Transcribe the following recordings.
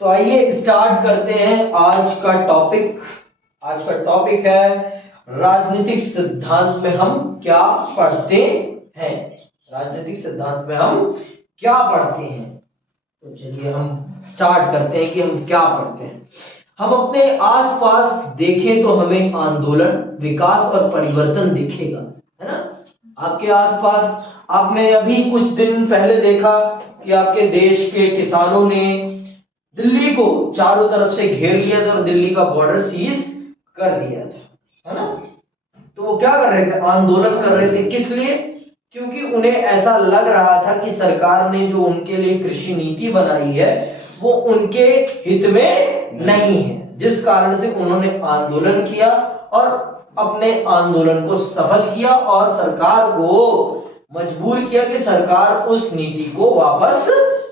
तो आइए स्टार्ट करते हैं आज का टॉपिक। आज का टॉपिक है राजनीतिक सिद्धांत में हम क्या पढ़ते हैं। राजनीतिक सिद्धांत में हम क्या पढ़ते हैं, तो चलिए हम स्टार्ट करते हैं कि हम क्या पढ़ते हैं। हम अपने आसपास देखें तो हमें आंदोलन, विकास और परिवर्तन दिखेगा, है ना। आपके आसपास आपने अभी कुछ दिन पहले देखा कि आपके देश के किसानों ने दिल्ली को चारों तरफ से घेर लिया था और दिल्ली का बॉर्डर सीज कर दिया था, है ना। तो वो क्या कर रहे थे? आंदोलन कर रहे थे। किस लिए? क्योंकि उन्हें ऐसा लग रहा था कि सरकार ने जो उनके लिए कृषि नीति बनाई है वो उनके हित में नहीं है, जिस कारण से उन्होंने आंदोलन किया और अपने आंदोलन को सफल किया और सरकार को मजबूर किया कि सरकार उस नीति को वापस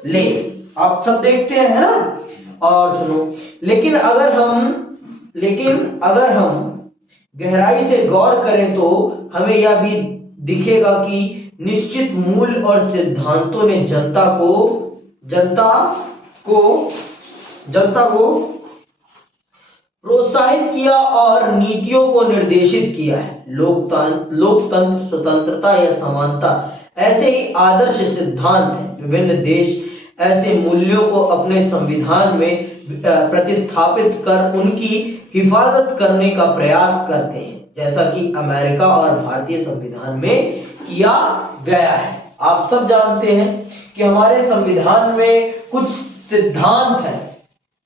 ले। आप सब देखते हैं, है ना। और सुनो, लेकिन अगर हम गहराई से गौर करें तो हमें यह भी दिखेगा कि निश्चित मूल्य और सिद्धांतों ने जनता को प्रोत्साहित किया और नीतियों को निर्देशित किया है। लोकतंत्र, स्वतंत्रता या समानता ऐसे ही आदर्श सिद्धांत हैं। विभिन्न देश ऐसे मूल्यों को अपने संविधान में प्रतिस्थापित कर उनकी हिफाजत करने का प्रयास करते हैं, जैसा कि अमेरिका और भारतीय संविधान में किया गया है। आप सब जानते हैं कि हमारे संविधान में कुछ सिद्धांत हैं,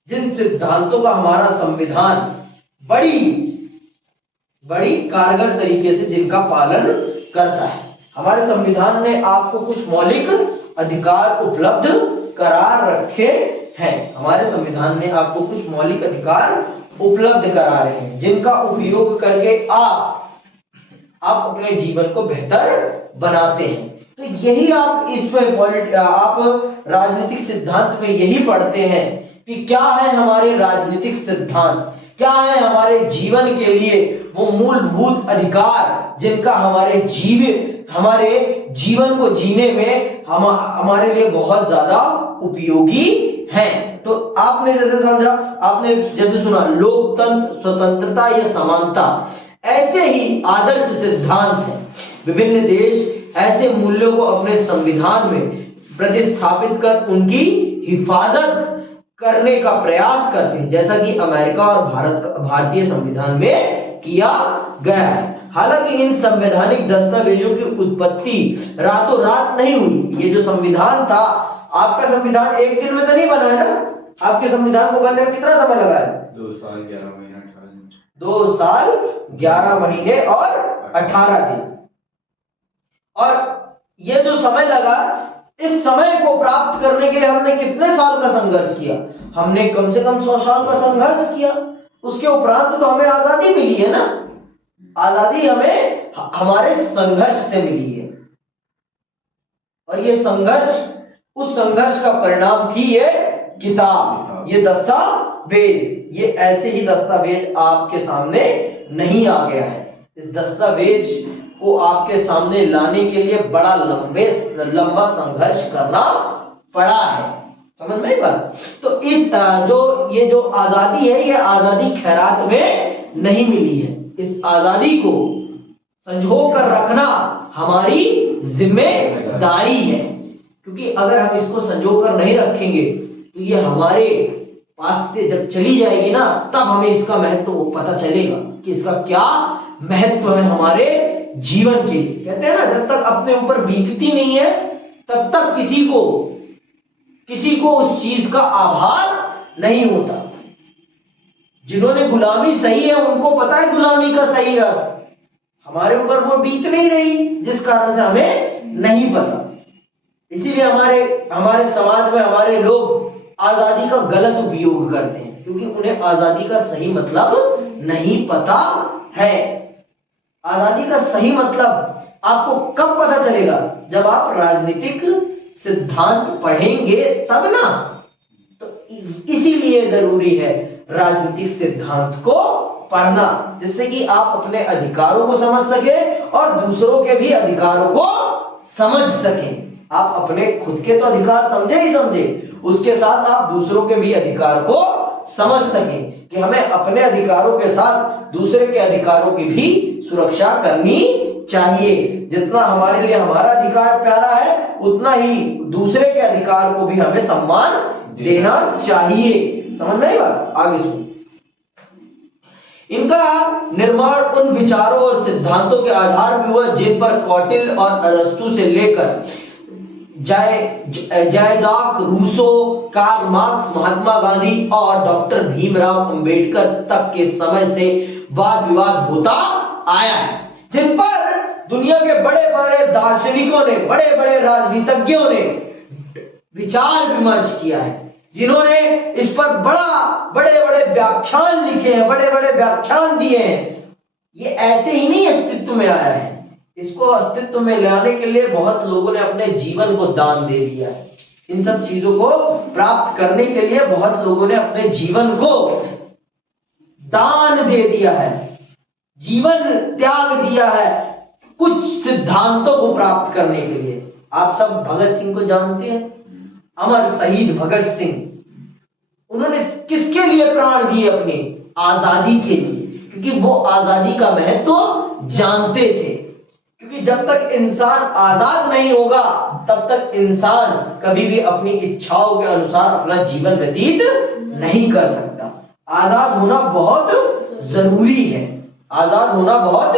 जिन सिद्धांतों का हमारा संविधान बड़ी कारगर तरीके से जिनका पालन करता है। हमारे संविधान ने आपको कुछ मौलिक अधिकार उपलब्ध करा रखे हैं। हमारे संविधान ने आपको कुछ मौलिक अधिकार उपलब्ध करा रहे हैं, जिनका उपयोग करके आप अपने जीवन को बेहतर बनाते हैं। तो यही आप आप राजनीतिक सिद्धांत में यही पढ़ते हैं कि क्या है हमारे राजनीतिक सिद्धांत, क्या है हमारे जीवन के लिए वो मूलभूत अधिकार जिनका हमारे जीवन को जीने में हमारे लिए बहुत ज्यादा उपयोगी हैं। तो आपने जैसे समझा, आपने जैसे सुना, लोकतंत्र, स्वतंत्रता या समानता ऐसे ही आदर्श सिद्धांत हैं। विभिन्न देश ऐसे मूल्यों को अपने संविधान में प्रतिस्थापित कर उनकी हिफाजत करने का प्रयास करते हैं, जैसा कि अमेरिका और भारतीय संविधान में किया गया है। हालांकि इन संवैधानिक दस्तावेजों की उत्पत्ति रातों रात नहीं हुई। ये जो संविधान था, आपका संविधान एक दिन में तो नहीं बना है ना। आपके संविधान को बनने में कितना समय लगा है? 2 साल 11 महीने 18 दिन। 2 साल 11 महीने और 18 दिन। और ये जो समय लगा, इस समय को प्राप्त करने के लिए हमने कितने साल का संघर्ष किया? हमने कम से कम 100 साल का संघर्ष किया। उसके उपरांत तो हमें आजादी मिली है ना। आजादी हमें हमारे संघर्ष से मिली है, और ये उस संघर्ष का परिणाम थी ये किताब, ये दस्तावेज। ये ऐसे ही दस्तावेज आपके सामने नहीं आ गया है। इस दस्तावेज को आपके सामने लाने के लिए बड़ा लंबा संघर्ष करना पड़ा है। समझ में बात? तो ये जो आजादी है, ये आजादी खैरात में नहीं मिली है। इस आजादी को संजो कर रखना हमारी जिम्मेदारी है, क्योंकि अगर हम इसको संजो कर नहीं रखेंगे तो ये हमारे पास से जब चली जाएगी ना, तब हमें इसका महत्व पता चलेगा कि इसका क्या महत्व है हमारे जीवन के लिए। कहते हैं ना, जब तक अपने ऊपर बीतती नहीं है तब तक किसी को उस चीज का आभास नहीं होता। जिन्होंने गुलामी सही है उनको पता है गुलामी का सही अर्थ। हमारे ऊपर वो बीत नहीं रही, जिस कारण से हमें नहीं पता। इसीलिए हमारे समाज में हमारे लोग आजादी का गलत उपयोग करते हैं, क्योंकि उन्हें आजादी का सही मतलब नहीं पता है। आजादी का सही मतलब आपको कब पता चलेगा? जब आप राजनीतिक सिद्धांत पढ़ेंगे तब ना। तो इसीलिए जरूरी है राजनीतिक सिद्धांत को पढ़ना, जिससे कि आप अपने अधिकारों को समझ सके और दूसरों के भी अधिकारों को समझ सकें। आप अपने खुद के तो अधिकार समझे ही समझे, उसके साथ आप दूसरों के भी अधिकार को समझ सकें कि हमें अपने अधिकारों के साथ दूसरे के अधिकारों की भी सुरक्षा करनी चाहिए। जितना हमारे लिए हमारा अधिकार प्यारा है, उतना ही दूसरे के अधिकार को भी हमें सम्मान देना चाहिए। समझ में आई बात? आगे सुनो। इनका निर्माण उन विचारों और सिद्धांतों के आधार पर हुआ जिन पर कौटिल्य और अरस्तु से लेकर Jacques Rousseau, Karl Marx, Mahatma Gandhi और डॉक्टर भीमराव अंबेडकर तक के समय से वाद विवाद होता आया है, जिन पर दुनिया के बड़े बड़े दार्शनिकों ने, बड़े बड़े राजनीतिज्ञों ने विचार विमर्श किया है, जिन्होंने इस पर बड़े बड़े व्याख्यान लिखे हैं, बड़े बड़े व्याख्यान दिए हैं। ये ऐसे ही नहीं अस्तित्व में आया है, इसको अस्तित्व में लाने के लिए बहुत लोगों ने अपने जीवन को दान दे दिया है। इन सब चीजों को प्राप्त करने के लिए बहुत लोगों ने अपने जीवन को दान दे दिया है, जीवन त्याग दिया है कुछ सिद्धांतों को प्राप्त करने के लिए। आप सब भगत सिंह को जानते हैं, अमर शहीद भगत सिंह। उन्होंने किसके लिए प्राण दिए? अपनी आजादी के लिए, क्योंकि वो आजादी का महत्व जानते थे। क्योंकि जब तक इंसान आजाद नहीं होगा तब तक इंसान कभी भी अपनी इच्छाओं के अनुसार अपना जीवन व्यतीत नहीं कर सकता। आजाद होना बहुत जरूरी है, आजाद होना बहुत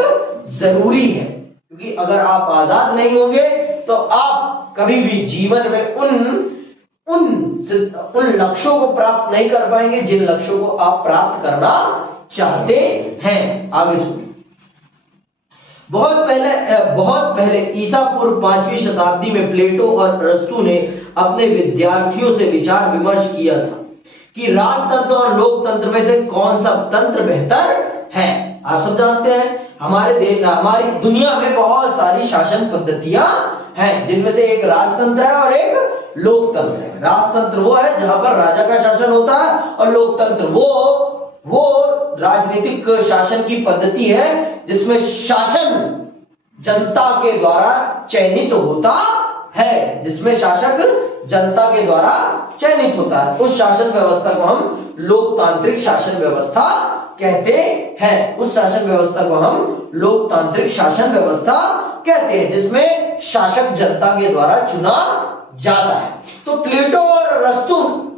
जरूरी है, क्योंकि अगर आप आजाद नहीं होंगे तो आप कभी भी जीवन में उन लक्ष्यों को प्राप्त नहीं कर पाएंगे जिन लक्ष्यों को आप प्राप्त करना चाहते हैं। आगे सुनिए। बहुत पहले ईसा पूर्व 5वीं शताब्दी में प्लेटो और अरस्तु ने अपने विद्यार्थियों से विचार विमर्श किया था कि राजतंत्र और लोकतंत्र में से कौन सा तंत्र बेहतर है। आप सब जानते हैं हमारी दुनिया में बहुत सारी शासन पद्धतियां हैं, जिनमें से एक राजतंत्र है और एक लोकतंत्र है। राजतंत्र वो है जहां पर राजा का शासन होता है, और लोकतंत्र वो राजनीतिक शासन की पद्धति है जिसमें शासन जनता के द्वारा चयनित होता है, जिसमें शासक जनता के द्वारा चयनित होता है। उस शासन व्यवस्था को हम लोकतांत्रिक शासन व्यवस्था कहते हैं। उस शासन व्यवस्था को हम लोकतांत्रिक शासन व्यवस्था कहते हैं, जिसमें शासक जनता के द्वारा चुना जाता है। तो प्लेटो और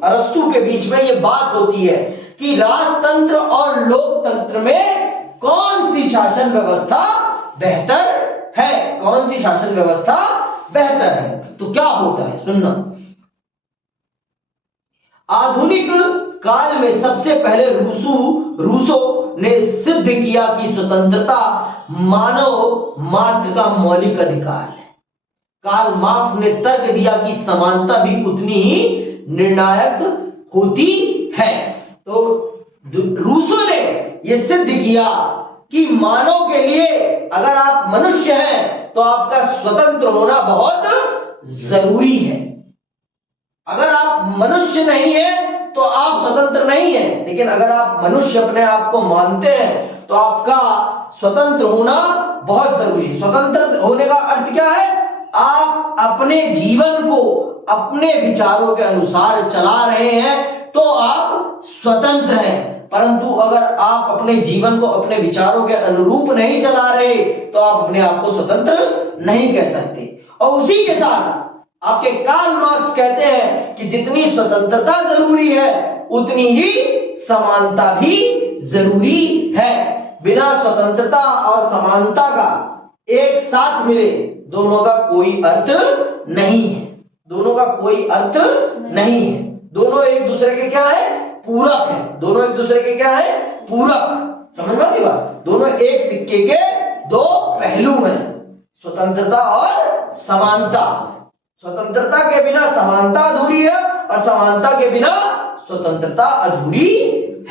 अरस्तु के बीच में यह बात होती है कि राजतंत्र और लोकतंत्र में कौन सी शासन व्यवस्था बेहतर है, कौन सी शासन व्यवस्था बेहतर है। तो क्या होता है, सुनना। आधुनिक काल में सबसे पहले रूसो ने सिद्ध किया कि स्वतंत्रता मानव मात्र का मौलिक अधिकार है। कार्ल मार्क्स ने तर्क दिया कि समानता भी उतनी ही निर्णायक होती है। तो रूसो ने यह सिद्ध किया कि मानव के लिए, अगर आप मनुष्य हैं तो आपका स्वतंत्र होना बहुत जरूरी है। अगर आप मनुष्य नहीं है तो आप स्वतंत्र नहीं है, लेकिन अगर आप मनुष्य अपने आप को मानते हैं तो आपका स्वतंत्र होना बहुत जरूरी है। स्वतंत्र होने का अर्थ क्या है? आप अपने जीवन को अपने विचारों के अनुसार चला रहे हैं तो आप स्वतंत्र हैं। परंतु अगर आप अपने जीवन को अपने विचारों के अनुरूप नहीं चला रहे तो आप अपने आप को स्वतंत्र नहीं कह सकते। और उसी के साथ आपके कार्ल मार्क्स कहते हैं कि जितनी स्वतंत्रता जरूरी है उतनी ही समानता भी जरूरी है। बिना स्वतंत्रता और समानता का एक साथ मिले दोनों का कोई अर्थ नहीं है, दोनों का कोई अर्थ नहीं है। दोनों एक दूसरे के क्या है? पूरक है। दोनों एक दूसरे के क्या है? पूरक। समझ में आती बात? दोनों एक सिक्के के दो पहलू हैं, स्वतंत्रता और समानता। स्वतंत्रता के बिना समानता अधूरी है और समानता के बिना स्वतंत्रता अधूरी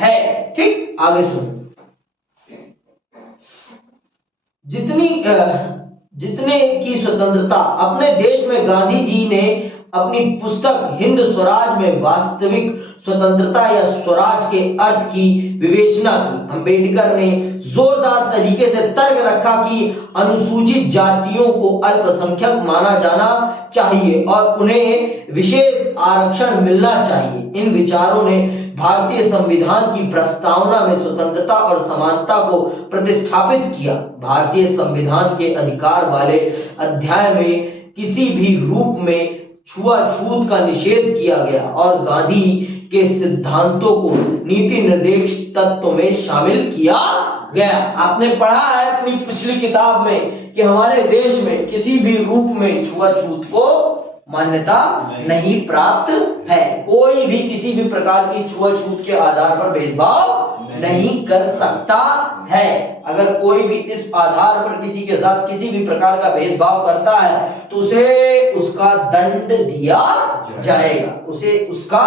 है। ठीक, आगे सुनो। जितने की स्वतंत्रता अपने देश में गांधी जी ने अपनी पुस्तक हिंद स्वराज में वास्तविक स्वतंत्रता या स्वराज के अर्थ की विवेचना की। अंबेडकर ने जोरदार तरीके से तर्क रखा कि अनुसूचित जातियों को अल्पसंख्यक माना जाना चाहिए और उन्हें विशेष आरक्षण मिलना चाहिए। इन विचारों ने भारतीय संविधान की प्रस्तावना में स्वतंत्रता और समानता को प्रतिस्थापित किया। भारतीय संविधान के अधिकार वाले अध्याय में किसी भी रूप में छुआछूत का निषेध किया गया और गांधी के सिद्धांतों को नीति निर्देश तत्व में शामिल किया गया। आपने पढ़ा है अपनी पिछली किताब में कि हमारे देश में किसी भी रूप में छुआछूत को मान्यता नहीं प्राप्त है। कोई भी किसी भी प्रकार की छुआछूत के आधार पर भेदभाव नहीं कर सकता है। अगर कोई भी इस आधार पर किसी के साथ किसी भी प्रकार का भेदभाव करता है तो उसे उसका दंड दिया जाएगा, उसे उसका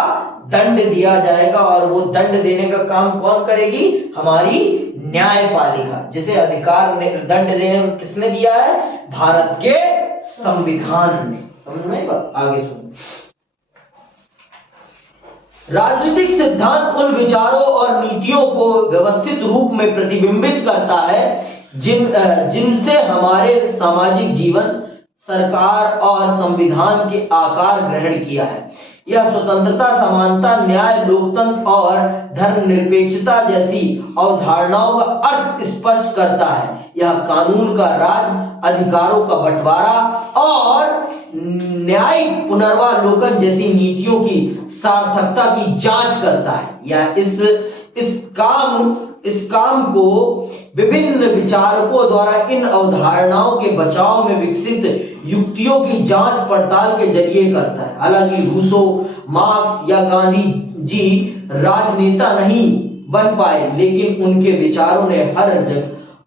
दंड दिया जाएगा। और वो दंड देने का काम कौन करेगी? हमारी न्यायपालिका, जिसे अधिकार दंड देने को किसने दिया है? भारत के संविधान ने। समझ में बात? आगे सुनो। राजनीतिक सिद्धांत उन विचारों और नीतियों को व्यवस्थित रूप में प्रतिबिंबित करता है जिनसे हमारे सामाजिक जीवन, सरकार और संविधान के आकार ग्रहण किया है। यह स्वतंत्रता, समानता, न्याय, लोकतंत्र और धर्मनिरपेक्षता जैसी अवधारणाओं का अर्थ स्पष्ट करता है। यह कानून का राज, अधिकारों का बंटवारा और न्यायिक पुनर्वालोकन जैसी नीतियों की सार्थकता की जांच करता है। यह इस काम को विभिन्न विचारकों द्वारा इन अवधारणाओं के बचाव में विकसित युक्तियों की जांच पड़ताल के जरिए करता है। हालांकि रूसो, मार्क्स या गांधी जी राजनेता नहीं बन पाए, लेकिन उनके विचारों ने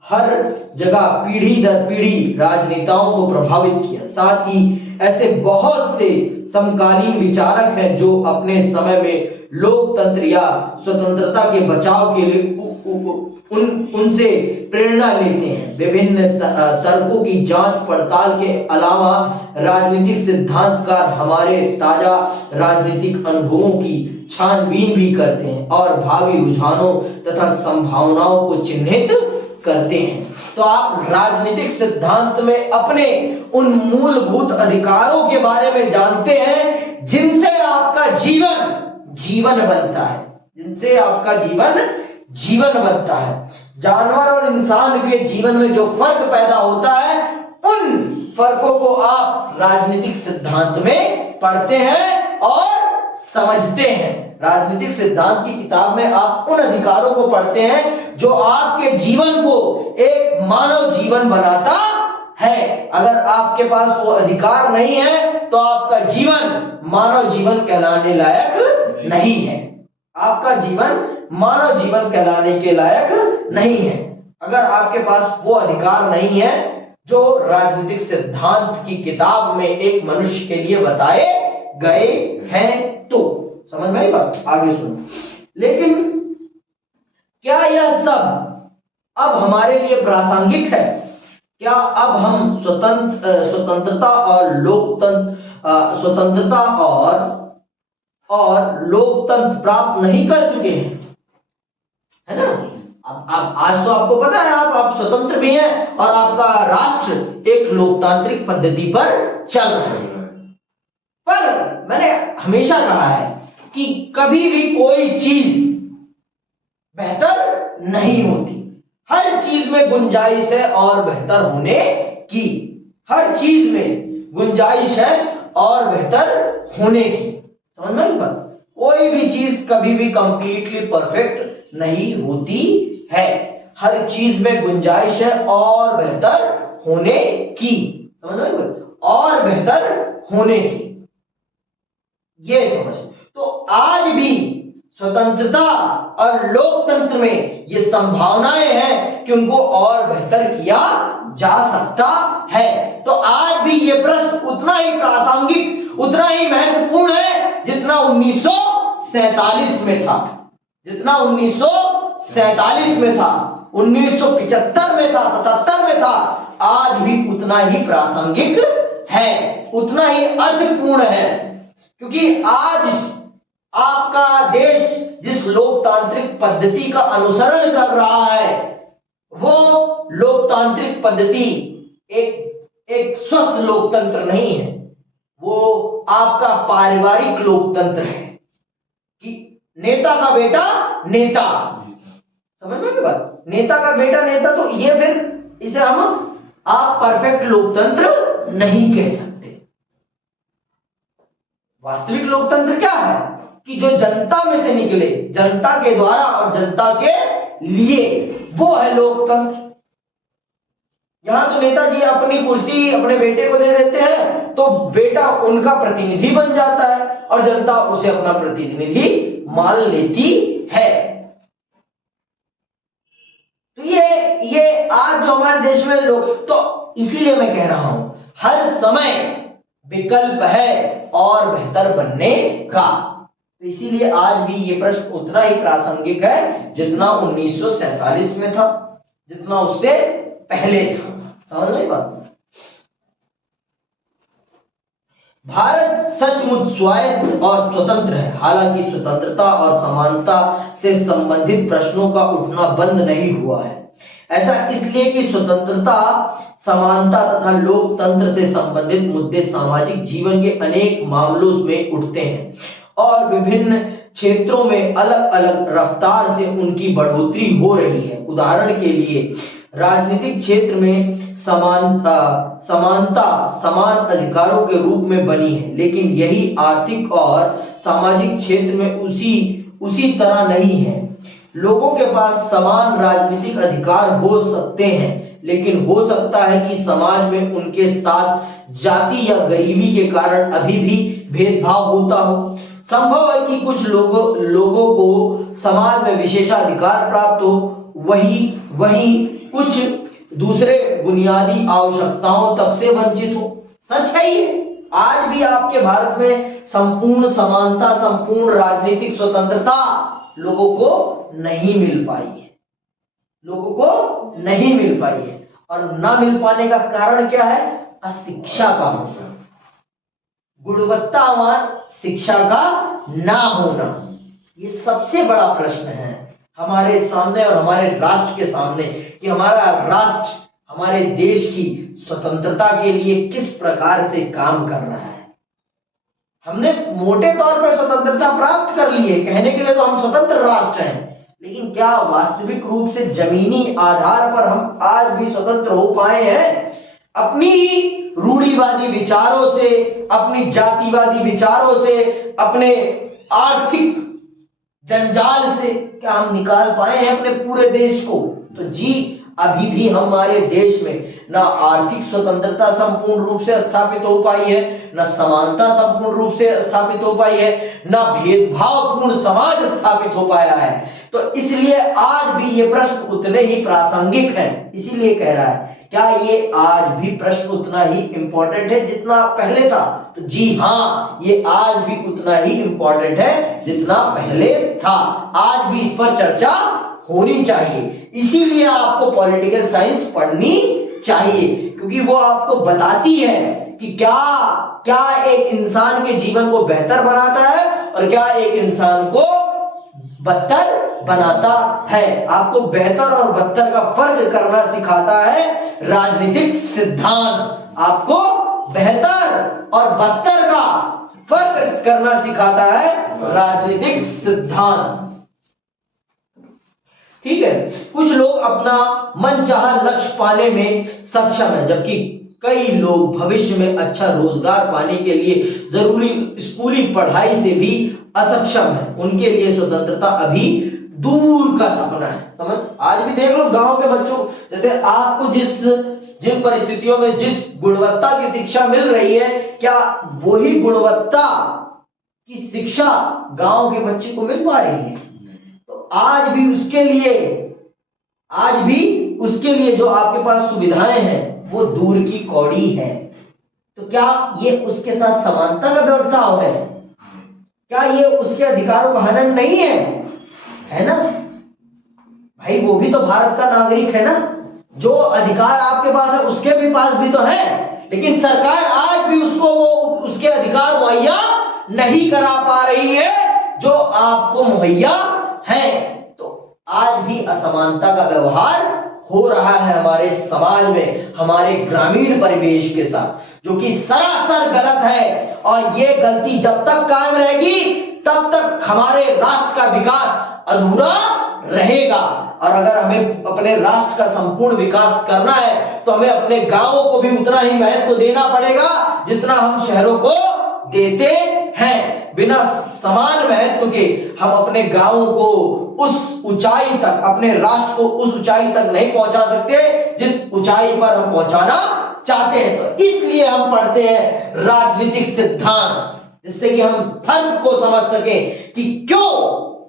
हर जगह पीढ़ी दर पीढ़ी राजनेताओं को प्रभावित किया। साथ ही ऐसे बहुत से समकालीन विचारक हैं जो अपने समय में लोकतंत्र या स्वतंत्रता के बचाव के लिए उनसे प्रेरणा लेते हैं। विभिन्न तर्कों की जांच पड़ताल के अलावा राजनीतिक सिद्धांतकार हमारे ताजा राजनीतिक अनुभवों की छानबीन भी करते हैं और भावी रुझानों तथा संभावनाओं को चिन्हित करते हैं। तो आप राजनीतिक सिद्धांत में अपने उन मूलभूत अधिकारों के बारे में जानते हैं जिनसे आपका जीवन बनता है, जिनसे आपका जीवन बनता है। जानवर और इंसान के जीवन में जो फर्क पैदा होता है, उन फर्कों को आप राजनीतिक सिद्धांत में पढ़ते हैं और समझते हैं। राजनीतिक सिद्धांत की किताब में आप उन अधिकारों को पढ़ते हैं जो आपके जीवन को एक मानव जीवन बनाता है। अगर आपके पास वो अधिकार नहीं है तो आपका जीवन मानव जीवन कहलाने लायक नहीं है। आपका जीवन मानव जीवन कहलाने के लायक नहीं है अगर आपके पास वो अधिकार नहीं है जो राजनीतिक सिद्धांत की किताब में एक मनुष्य के लिए बताए गए हैं। तो समझ में आई बात? आगे सुनो। लेकिन क्या यह सब अब हमारे लिए प्रासंगिक है? क्या अब हम स्वतंत्रता और लोकतंत्र प्राप्त नहीं कर चुके हैं? है ना? अब आज तो आपको पता है आप स्वतंत्र भी हैं और आपका राष्ट्र एक लोकतांत्रिक पद्धति पर चल रहा है। पर मैंने हमेशा कहा है कि कभी भी कोई चीज बेहतर नहीं होती। हर चीज में गुंजाइश है और बेहतर होने की। हर चीज में गुंजाइश है और बेहतर होने की। समझ में आई बात? कोई भी चीज कभी भी कंप्लीटली परफेक्ट नहीं होती है। हर चीज में गुंजाइश है और बेहतर होने की। समझ में आई बात? और बेहतर होने की, ये समझ। तो आज भी स्वतंत्रता और लोकतंत्र में ये संभावनाएं हैं कि उनको और बेहतर किया जा सकता है। तो आज भी ये प्रश्न उतना ही प्रासंगिक, उतना ही महत्वपूर्ण है जितना 1947 में था, जितना 1947 में था, 1975 में था, 77 में था। आज भी उतना ही प्रासंगिक है, उतना ही अर्थपूर्ण है। क्योंकि आज आपका देश जिस लोकतांत्रिक पद्धति का अनुसरण कर रहा है, वो लोकतांत्रिक पद्धति एक स्वस्थ लोकतंत्र नहीं है, वो आपका पारिवारिक लोकतंत्र है कि नेता का बेटा नेता। समझ में क्या बात? नेता का बेटा नेता, तो ये फिर इसे आप परफेक्ट लोकतंत्र नहीं कह सकते। वास्तविक लोकतंत्र क्या है कि जो जनता में से निकले, जनता के द्वारा और जनता के लिए, वो है लोकतंत्र। यहां तो नेताजी अपनी कुर्सी अपने बेटे को दे देते हैं, तो बेटा उनका प्रतिनिधि बन जाता है और जनता उसे अपना प्रतिनिधि मान लेती है। तो ये आज जो हमारे देश में लोग, तो इसीलिए मैं कह रहा हूं हर समय विकल्प है और बेहतर बनने का। तो इसीलिए आज भी ये प्रश्न उतना ही प्रासंगिक है जितना 1947 में था, जितना उससे पहले था। समझ में बात? भारत सचमुच स्वायत्त और स्वतंत्र है, हालांकि स्वतंत्रता और समानता से संबंधित प्रश्नों का उठना बंद नहीं हुआ है। ऐसा इसलिए कि स्वतंत्रता, समानता तथा लोकतंत्र से संबंधित मुद्दे सामाजिक जीवन के अनेक मामलों में उठते हैं और विभिन्न क्षेत्रों में अलग अलग रफ्तार से उनकी बढ़ोतरी हो रही है। उदाहरण के लिए राजनीतिक क्षेत्र में समानता समान अधिकारों के रूप में बनी है, लेकिन यही आर्थिक और सामाजिक क्षेत्र में उसी तरह नहीं है। लोगों के पास समान राजनीतिक अधिकार हो सकते हैं, लेकिन हो सकता है कि समाज में उनके साथ जाति या गरीबी के कारण अभी भी भेदभाव होता हो। संभव है कि कुछ लोगों को समाज में विशेषाधिकार प्राप्त हो, वही कुछ दूसरे बुनियादी आवश्यकताओं तक से वंचित हो। सच है ये। आज भी आपके भारत में संपूर्ण समानता, संपूर्ण राजनीतिक स्वतंत्रता लोगों को नहीं मिल पाई है, लोगों को नहीं मिल पाई है। और ना मिल पाने का कारण क्या है? अशिक्षा का होना, गुणवत्तावान शिक्षा का ना होना। ये सबसे बड़ा प्रश्न है हमारे सामने और हमारे राष्ट्र के सामने कि हमारा राष्ट्र हमारे देश की स्वतंत्रता के लिए किस प्रकार से काम कर रहा है। हमने मोटे तौर पर स्वतंत्रता प्राप्त कर ली है, कहने के लिए तो हम स्वतंत्र राष्ट्र हैं, लेकिन क्या वास्तविक रूप से जमीनी आधार पर हम आज भी स्वतंत्र हो पाए हैं? अपनी रूढ़िवादी विचारों से, अपनी जातिवादी विचारों से, अपने आर्थिक जंजाल से क्या हम निकाल पाए हैं अपने पूरे देश को? तो जी, अभी भी हमारे देश में ना आर्थिक स्वतंत्रता संपूर्ण रूप से स्थापित हो पाई है, ना समानता संपूर्ण रूप से स्थापित हो पाई है, ना भेदभावपूर्ण समाज स्थापित हो पाया है। तो इसलिए आज भी ये प्रश्न उतने ही प्रासंगिक है। इसीलिए कह रहा है, क्या ये आज भी प्रश्न उतना ही इंपॉर्टेंट है जितना पहले था? तो जी हाँ, ये आज भी उतना ही इंपॉर्टेंट है जितना पहले था। आज भी इस पर चर्चा होनी चाहिए। इसीलिए आपको पॉलिटिकल साइंस पढ़नी चाहिए, क्योंकि वो आपको बताती है कि क्या एक इंसान के जीवन को बेहतर बनाता है और क्या एक इंसान को बदतर बनाता है। आपको बेहतर और बदतर का फर्क करना सिखाता है राजनीतिक सिद्धांत। आपको बेहतर और बदतर का फर्क करना सिखाता है राजनीतिक सिद्धांत। ठीक है, कुछ लोग अपना मनचाहा लक्ष्य पाने में सक्षम है, जबकि कई लोग भविष्य में अच्छा रोजगार पाने के लिए जरूरी स्कूली पढ़ाई से भी असक्षम है। उनके लिए स्वतंत्रता अभी दूर का सपना है। समझ? आज भी देख लो गांव के बच्चों, जैसे आपको जिन परिस्थितियों में जिस गुणवत्ता की शिक्षा मिल रही है, क्या वही गुणवत्ता की शिक्षा गांव के बच्चे को मिल पा रही है? तो आज भी उसके लिए जो आपके पास सुविधाएं हैं वो दूर की कौड़ी है। तो क्या ये उसके साथ समानता का बर्ताव है? क्या ये उसके अधिकारों का हनन नहीं है? है ना भाई, वो भी तो भारत का नागरिक है ना। जो अधिकार आपके पास है उसके भी पास भी तो है, लेकिन सरकार आज भी उसको वो उसके अधिकार मुहैया नहीं करा पा रही है जो आपको मुहैया है। तो आज भी असमानता का व्यवहार हो रहा है हमारे समाज में, हमारे ग्रामीण परिवेश के साथ, जो कि सरासर गलत है। और ये गलती जब तक कायम रहेगी तब तक हमारे राष्ट्र का विकास अधूरा रहेगा। और अगर हमें अपने राष्ट्र का संपूर्ण विकास करना है तो हमें अपने गांवों को भी उतना ही महत्व देना पड़ेगा जितना हम शहरों को देते हैं। बिना समान महत्व के हम अपने गांवों को उस ऊंचाई तक, अपने राष्ट्र को उस ऊंचाई तक नहीं पहुंचा सकते जिस ऊंचाई पर हम पहुंचाना चाहते हैं। तो इसलिए हम पढ़ते हैं राजनीतिक सिद्धांत, जिससे कि हम फर्क को समझ सके कि क्यों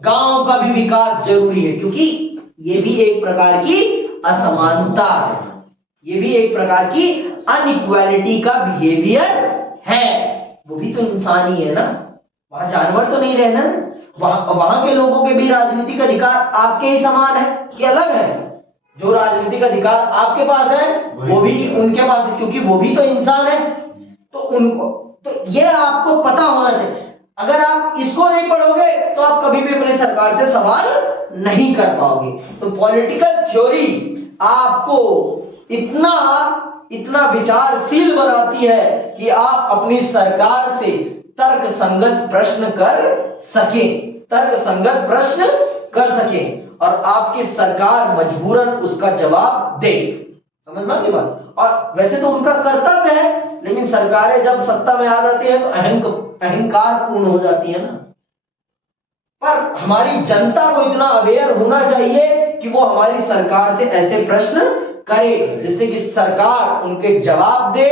गांव का भी विकास जरूरी है, क्योंकि ये भी एक प्रकार की असमानता है, ये भी एक प्रकार की अनइक्वालिटी का बिहेवियर है। वो भी तो इंसान ही है ना, वहां जानवर तो नहीं रहना ना। वहां के लोगों के भी राजनीतिक अधिकार आपके ही समान है कि अलग है? जो राजनीतिक अधिकार आपके पास है वो भी उनके पास है, क्योंकि वो भी तो इंसान है। तो उनको तो ये आपको पता होना चाहिए। अगर आप इसको नहीं पढ़ोगे तो आप कभी भी अपने सरकार से सवाल नहीं कर पाओगे। तो पॉलिटिकल थ्योरी आपको इतना विचारशील बनाती है कि आप अपनी सरकार से तर्क संगत प्रश्न कर सके और आपकी सरकार मजबूरन उसका जवाब दे। समझ में आ गई बात? और वैसे तो उनका कर्तव्य है, लेकिन सरकारें जब सत्ता में आ जाती है तो अहंकार पूर्ण हो जाती है ना। पर हमारी जनता को इतना अवेयर होना चाहिए कि वो हमारी सरकार से ऐसे प्रश्न करे जिससे कि सरकार उनके जवाब दे,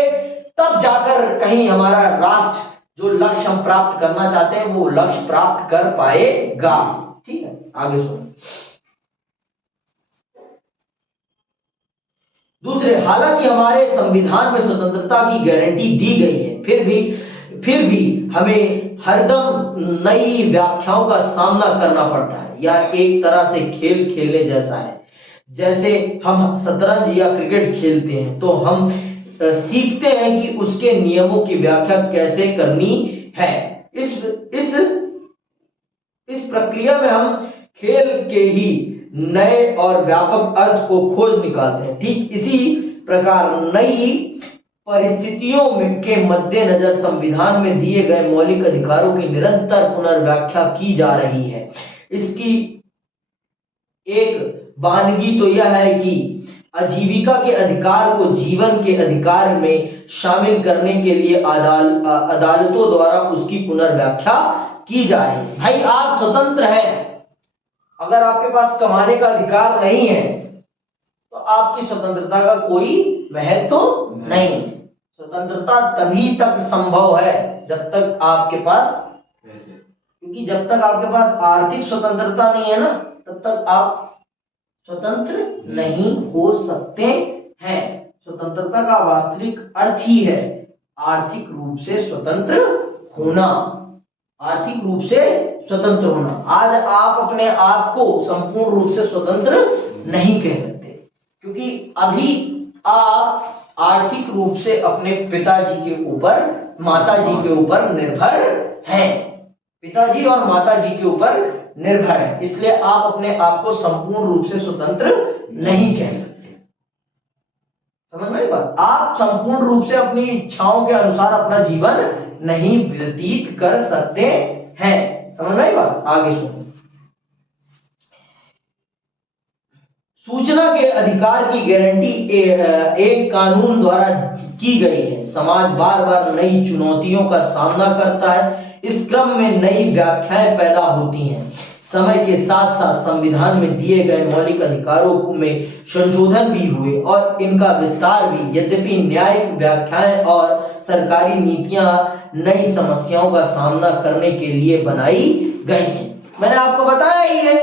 तब जाकर कहीं हमारा राष्ट्र जो लक्ष्य हम प्राप्त करना चाहते हैं वो लक्ष्य प्राप्त कर पाएगा। ठीक है, आगे सुनो। दूसरे, हालांकि हमारे संविधान में स्वतंत्रता की गारंटी दी गई है, फिर भी हमें हरदम नई व्याख्याओं का सामना करना पड़ता है। यह एक तरह से खेल खेलने जैसा है। जैसे हम शतरंज या क्रिकेट खेलते हैं तो हम सीखते हैं कि उसके नियमों की व्याख्या कैसे करनी है। इस प्रक्रिया में हम खेल के ही नए और व्यापक अर्थ को खोज निकालते हैं। ठीक इसी प्रकार नई परिस्थितियों के मद्देनजर संविधान में दिए गए मौलिक अधिकारों की निरंतर पुनर्व्याख्या की जा रही है। इसकी एक वानगी तो यह है कि आजीविका के अधिकार को जीवन के अधिकार में शामिल करने के लिए अदालतों द्वारा उसकी पुनर्व्याख्या की जा रही है। भाई, आप स्वतंत्र हैं, अगर आपके पास कमाने का अधिकार नहीं है तो आपकी स्वतंत्रता का कोई महत्व नहीं। स्वतंत्रता तभी तक संभव है जब तक आपके पास, क्योंकि जब तक आपके पास आर्थिक स्वतंत्रता नहीं है ना, तब तक आप स्वतंत्र नहीं हो सकते हैं। स्वतंत्रता का वास्तविक अर्थ ही है आर्थिक रूप से स्वतंत्र होना। आर्थिक रूप से स्वतंत्र होना। आज आप अपने आप को संपूर्ण रूप से स्वतंत्र नहीं कह सकते, क्योंकि अभी आप आर्थिक रूप से अपने पिताजी के ऊपर, माताजी के ऊपर निर्भर हैं। पिताजी और माताजी के ऊपर निर्भर है, इसलिए आप अपने आप को संपूर्ण रूप से स्वतंत्र नहीं कह सकते। समझ में आई बात? आप संपूर्ण रूप से अपनी इच्छाओं के अनुसार अपना जीवन नहीं व्यतीत कर सकते हैं। समझ में आई बात? आगे सुनो। सूचना के अधिकार की गारंटी एक कानून द्वारा की गई है। समाज बार बार नई चुनौतियों का सामना करता है। इस क्रम में नई व्याख्याएं पैदा होती हैं। समय के साथ साथ संविधान में दिए गए मौलिक अधिकारों में संशोधन भी हुए और इनका विस्तार भी। यद्यपि न्यायिक व्याख्याएं और सरकारी नीतियां नई समस्याओं का सामना करने के लिए बनाई गई हैं। मैंने आपको बताया ही है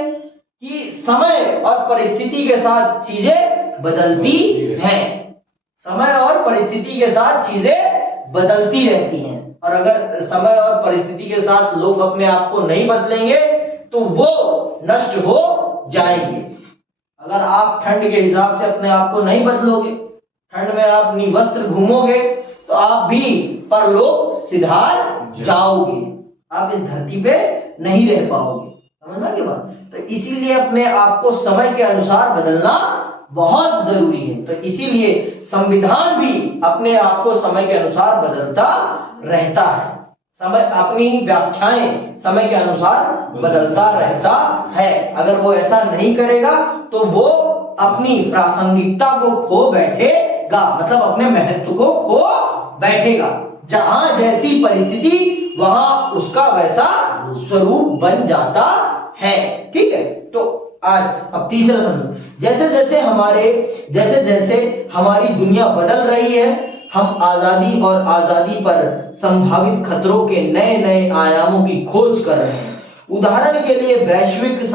कि समय और परिस्थिति के साथ चीजें बदलती हैं। समय और परिस्थिति के साथ चीजें बदलती रहती हैं, और अगर समय और परिस्थिति के साथ लोग अपने आप को नहीं बदलेंगे तो वो नष्ट हो जाएंगे। अगर आप ठंड के हिसाब से अपने आप को नहीं बदलोगे, ठंड में आप निवस्त्र घूमोगे, तो आप भी परलोक सिधार जाओगे, आप इस धरती पे नहीं रह पाओगे। समझना की बात? तो इसीलिए अपने आप को समय के अनुसार बदलना बहुत जरूरी है। तो इसीलिए संविधान भी अपने आप को समय के अनुसार बदलता रहता है, समय अपनी व्याख्याएं समय के अनुसार बदलता रहता है। अगर वो ऐसा नहीं करेगा तो वो अपनी प्रासंगिकता को खो बैठेगा, मतलब अपने महत्व को खो बैठेगा। जहां जैसी परिस्थिति वहां उसका वैसा स्वरूप बन जाता है। ठीक है, तो आज अब तीसरा समझो, जैसे जैसे हमारी दुनिया बदल रही है, हम आजादी और आजादी पर संभावित खतरों के नए नए आयामों की खोज कर रहे हैं। उदाहरण के लिए वैश्विक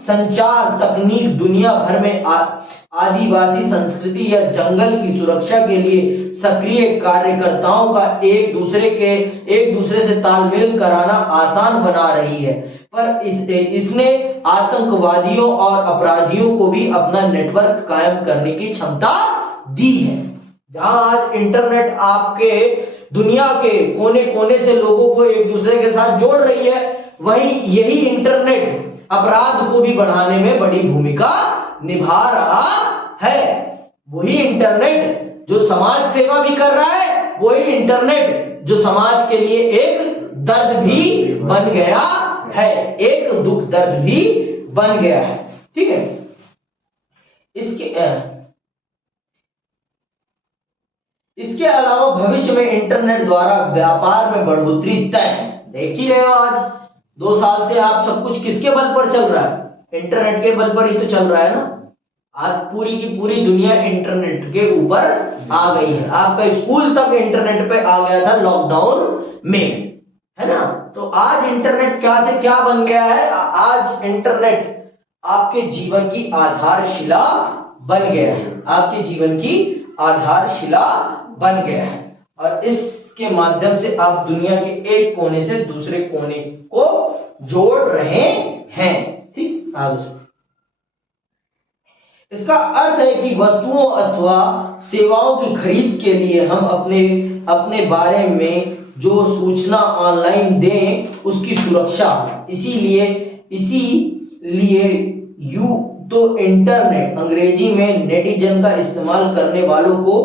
संचार तकनीक दुनिया भर में आदिवासी संस्कृति या जंगल की सुरक्षा के लिए सक्रिय कार्यकर्ताओं का एक दूसरे से तालमेल कराना आसान बना रही है, पर इसने आतंकवादियों और अपराधियों को भी अपना नेटवर्क कायम करने की क्षमता दी है। जहां आज इंटरनेट आपके दुनिया के कोने कोने से लोगों को एक दूसरे के साथ जोड़ रही है, वहीं यही इंटरनेट अपराध को भी बढ़ाने में बड़ी भूमिका निभा रहा है। वही इंटरनेट जो समाज सेवा भी कर रहा है, वही इंटरनेट जो समाज के लिए एक दर्द भी बन गया है, एक दुख दर्द भी बन गया है। ठीक है, इसके अलावा भविष्य में इंटरनेट द्वारा व्यापार में बढ़ोतरी तय है। देख ही रहे हो, आज 2 साल से आप सब कुछ किसके बल पर चल रहा है? इंटरनेट के बल पर ही तो चल रहा है ना। आज पूरी की पूरी दुनिया इंटरनेट के ऊपर आ गई है। आपका स्कूल तक इंटरनेट पे आ गया था लॉकडाउन में, है ना। तो आज इंटरनेट क्या से क्या बन गया है? आज इंटरनेट आपके जीवन की आधारशिला बन गया है, आपके जीवन की आधारशिला बन गया है, और इसके माध्यम से आप दुनिया के एक कोने से दूसरे कोने को जोड़ रहे हैं। ठीक, आगे इसका अर्थ है कि वस्तुओं अथवा सेवाओं की खरीद के लिए हम अपने बारे में जो सूचना ऑनलाइन दें उसकी सुरक्षा, इसीलिए तो इंटरनेट, अंग्रेजी में नेटिजन का इस्तेमाल करने वालों को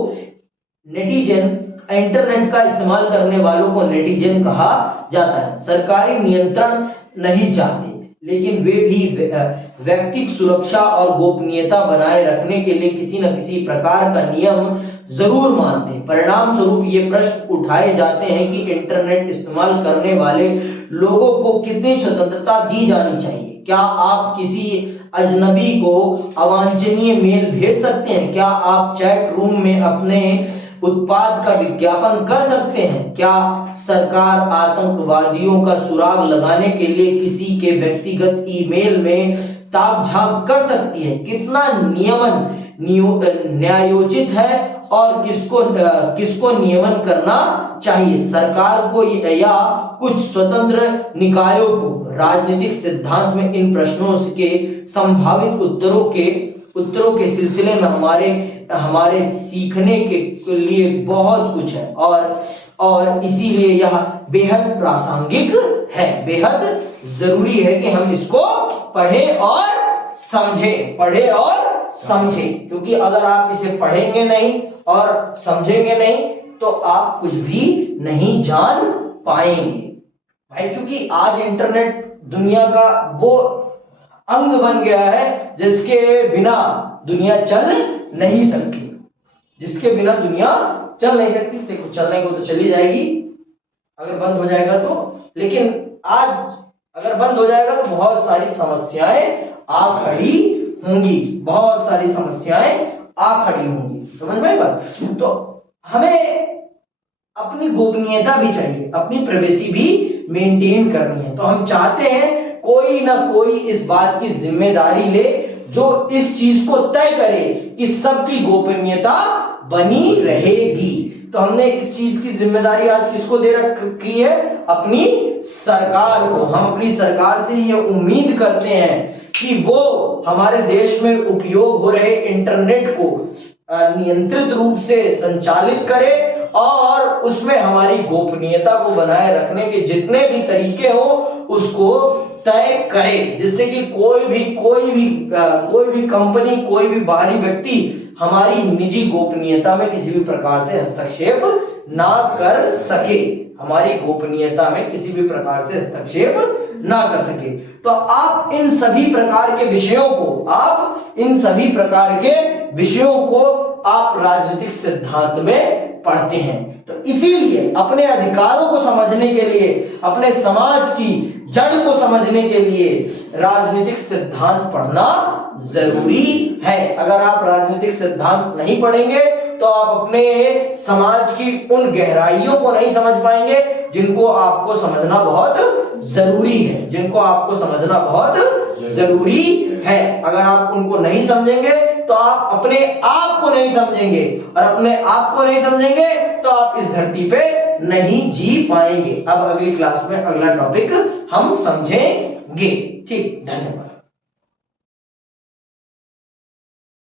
इंटरनेट का इस्तेमाल करने वालों को नेटिजन कहा जाता है। सरकारी नियंत्रण नहीं चाहते, लेकिन वे भी व्यक्तिगत सुरक्षा और गोपनीयता बनाए रखने के लिए किसी न किसी प्रकार का नियम जरूर मानते हैं। परिणाम स्वरूप ये प्रश्न उठाए जाते हैं कि इंटरनेट इस्तेमाल करने वाले लोगों को कितनी स्वतंत्रता दी जानी चाहिए। क्या आप किसी अजनबी को अवांछनीय मेल भेज सकते हैं? क्या आप चैट रूम में अपने उत्पाद का विज्ञापन कर सकते हैं? क्या सरकार आतंकवादियों का सुराग लगाने के लिए किसी के व्यक्तिगत ईमेल में ताक झांक कर सकती है? कितना नियमन न्यायोचित है और किसको नियमन करना चाहिए? सरकार को या कुछ स्वतंत्र निकायों को? राजनीतिक सिद्धांत में इन प्रश्नों के संभावित उत्तरों के सिलसिले में हमारे सीखने के लिए बहुत कुछ है, और इसीलिए यह बेहद प्रासंगिक है, बेहद जरूरी है कि हम इसको पढ़ें और समझें, क्योंकि अगर आप इसे पढ़ेंगे नहीं और समझेंगे नहीं तो आप कुछ भी नहीं जान पाएंगे भाई। क्योंकि आज इंटरनेट दुनिया का वो अंग बन गया है जिसके बिना दुनिया चल नहीं सकती, देखो चलने को तो चली जाएगी अगर बंद हो जाएगा तो, लेकिन आज अगर बंद हो जाएगा तो बहुत सारी समस्याएं आ खड़ी होंगी, समझ में आई बात? तो हमें अपनी गोपनीयता भी चाहिए, अपनी प्राइवेसी भी मेंटेन करनी है। तो हम चाहते हैं कोई ना कोई इस बात की जिम्मेदारी ले जो इस चीज को तय करे कि सबकी गोपनीयता बनी रहेगी। तो हमने इस चीज की जिम्मेदारी आज किसको दे रखी है? अपनी सरकार को। हम अपनी सरकार से ये उम्मीद करते हैं कि वो हमारे देश में उपयोग हो रहे इंटरनेट को नियंत्रित रूप से संचालित करे और उसमें हमारी गोपनीयता को बनाए रखने के जितने भी तरीके हो उसको तय करे, जिससे कि कोई भी कंपनी, कोई भी बाहरी व्यक्ति हमारी निजी गोपनीयता में किसी भी प्रकार से हस्तक्षेप ना कर सके, हमारी गोपनीयता में किसी भी प्रकार से हस्तक्षेप ना कर सके। तो आप इन सभी प्रकार के विषयों को आप राजनीतिक सिद्धांत में पढ़ते हैं। तो इसीलिए अपने अधिकारों को समझने के लिए, अपने समाज की जड़ को समझने के लिए राजनीतिक सिद्धांत पढ़ना जरूरी है। अगर आप राजनीतिक सिद्धांत नहीं पढ़ेंगे तो आप अपने समाज की उन गहराइयों को नहीं समझ पाएंगे जिनको आपको समझना बहुत जरूरी है। अगर आप उनको नहीं समझेंगे तो आप अपने आप को नहीं समझेंगे, और अपने आप को नहीं समझेंगे तो आप इस धरती पे नहीं जी पाएंगे। अब अगली क्लास में अगला टॉपिक हम समझेंगे। ठीक, धन्यवाद।